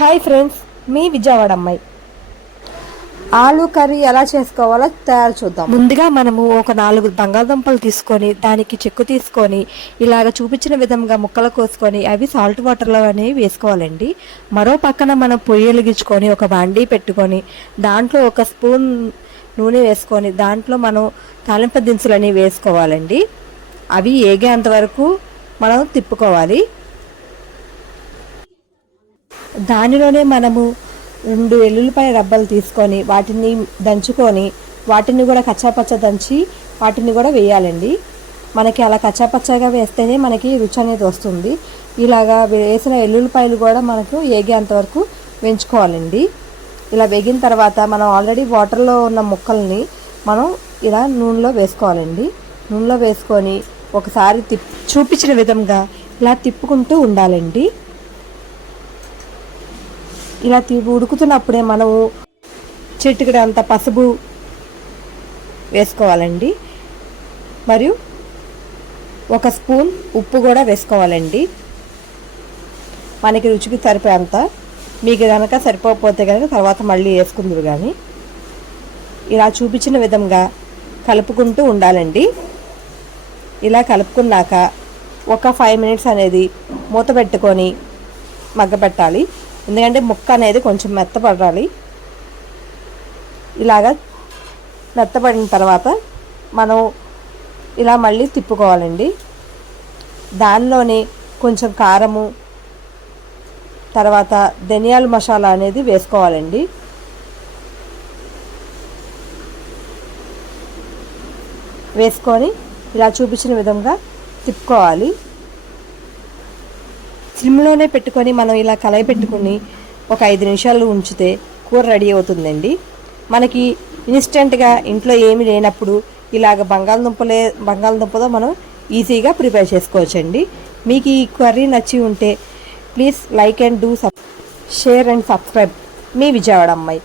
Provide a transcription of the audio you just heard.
Hi friends మీ విజయవాడ అమ్మాయి. ఆలు curry ఎలా చేసుకోవాలో తయారు చూద్దాం. ముందుగా మనము ఒక నాలుగు బంగాళదుంపలు తీసుకొని దానికి చెక్కు తీసుకొని ఇలాగ చూపించిన విధంగా ముక్కలు కోసుకొని అవి సాల్ట్ వాటర్లో అనేవి వేసుకోవాలండి. మరో పక్కన మనం పొయ్యి వెలిగించుకొని ఒక బాండీ పెట్టుకొని దాంట్లో ఒక స్పూన్ నూనె వేసుకొని దాంట్లో మనం తాలింప దినుసులు అనేవి వేసుకోవాలండి. అవి ఏగేంత వరకు మనం తిప్పుకోవాలి. దానిలోనే మనము రెండు ఎల్లుల్లిపాయ రబ్బలు తీసుకొని వాటిని దంచుకొని వాటిని కూడా కచ్చాపచ్చ దంచి వాటిని కూడా వేయాలండి. మనకి అలా కచ్చాపచ్చగా వేస్తేనే మనకి రుచి అనేది వస్తుంది. ఇలాగా వేసిన ఎల్లుల్లిపాయలు కూడా మనకు ఏగేంత వరకు వేయించుకోవాలండి. ఇలా వేగిన తర్వాత మనం ఆల్రెడీ వాటర్లో ఉన్న ముక్కల్ని మనం ఇలా నూనెలో వేసుకోవాలండి. నూనెలో వేసుకొని ఒకసారి తిప్ చూపించిన విధంగా ఇలా తిప్పుకుంటూ ఉండాలండి. ఇలా ఉడుకుతున్నప్పుడే మనము చిటికెడు అంత పసుపు వేసుకోవాలండి. మరియు ఒక స్పూన్ ఉప్పు కూడా వేసుకోవాలండి. మనకి రుచికి సరిపోయేంత. మీకు కనుక సరిపోకపోతే కనుక తర్వాత మళ్ళీ వేసుకుందరు కానీ ఇలా చూపించిన విధంగా కలుపుకుంటూ ఉండాలండి. ఇలా కలుపుకున్నాక ఒక ఫైవ్ మినిట్స్ అనేది మూత పెట్టుకొని మగ్గపెట్టాలి. ఎందుకంటే ముక్క అనేది కొంచెం మెత్తపడాలి. ఇలాగా మెత్తపడిన తర్వాత మనం ఇలా మళ్ళీ తిప్పుకోవాలండి. దానిలోని కొంచెం కారము తర్వాత ధనియాల మసాలా అనేది వేసుకోవాలండి. వేసుకొని ఇలా చూపించిన విధంగా తిప్పుకోవాలి. స్లిమ్లోనే పెట్టుకొని మనం ఇలా కలయి పెట్టుకొని ఒక ఐదు నిమిషాలు ఉంచితే కూర రెడీ అవుతుందండి. మనకి ఇన్స్టెంట్గా ఇంట్లో ఏమి లేనప్పుడు ఇలాగ బంగాళదుంపలే బంగాళదుంపతో మనం ఈజీగా ప్రిపేర్ చేసుకోవచ్చండి. మీకు ఈ కర్రీ నచ్చి ఉంటే please like and do sub share and subscribe. మీ విజయవాడ అమ్మాయి.